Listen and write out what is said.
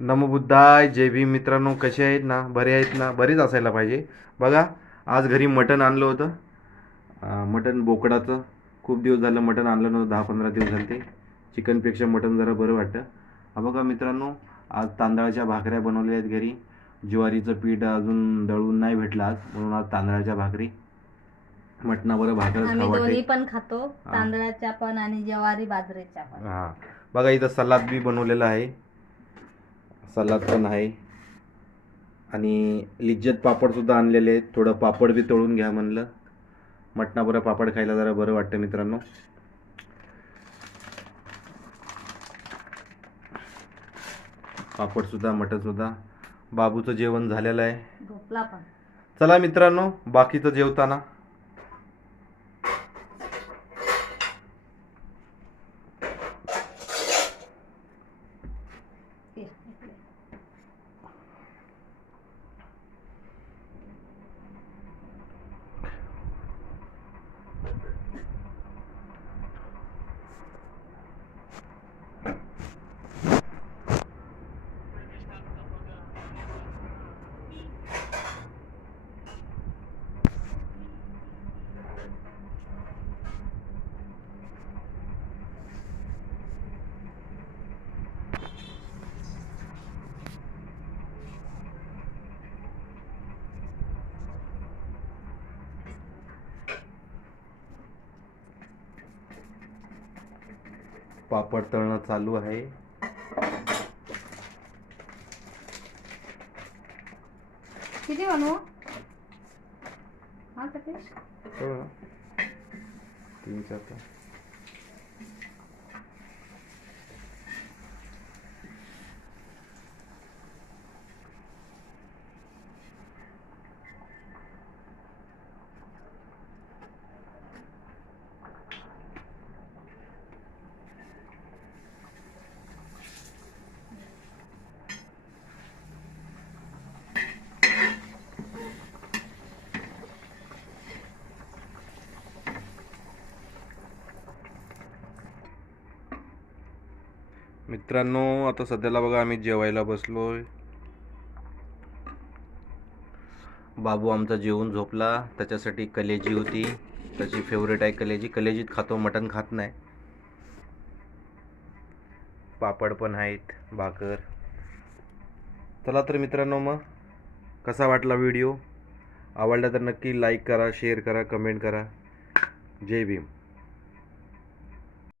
नमो बुद्धाय. जय भीम. मित्रांनो, कसे आहेत ना? बरे आहेत ना? बरेच असायला पाहिजे. बघा, आज घरी मटण आणलं होतं. मटण बोकडाचं. खूप दिवस झालं मटण आणलं नव्हतं, 10-15 दिवस झाले ते. चिकनपेक्षा मटण जरा बरं वाटतं. हा बघा मित्रांनो, आज तांदळाच्या भाकऱ्या बनवल्या आहेत घरी. ज्वारीचं पीठ अजून दळून नाही भेटलं आज, म्हणून आज तांदळाच्या भाकरी. मटणाबरोबर भाकर आम्ही खावं दोन्ही वाटते. पण खातो, तांदळाच्या पण आणि ज्वारी बाजरीच्या पण. हां, बघा इथं सलाद बी बनवलेला आहे. सलाद पण आहे आणि लिज्जत पापड सुद्धा आणलेले आहेत. थोडं पापड बी तळून घ्या म्हणलं. मटणाबरोबर पापड खायला जरा बरं वाटतं मित्रांनो. पापड सुद्धा, मटण सुद्धा. बाबूचं जेवण झालेलं आहे. झोपला पण. चला मित्रांनो, बाकीचं जेवताना. पापड तळणं चालू आहे. किती बनवू? हा सतीश, 3-4. मित्रांनो, आता सध्याला बघा आम्ही जेवायला बसलोय. बाबू आमचा जेवून झोपला. त्याच्यासाठी कलेजी होती. त्याची फेवरेट आहे कलेजी. कलेजीत खातो, मटण खात नाही. पापड पण आहेत, भाकर. चला तर मित्रांनो, मग कसा वाटला व्हिडिओ? आवडला तर नक्की लाईक करा, शेअर करा, कमेंट करा. जय भीम.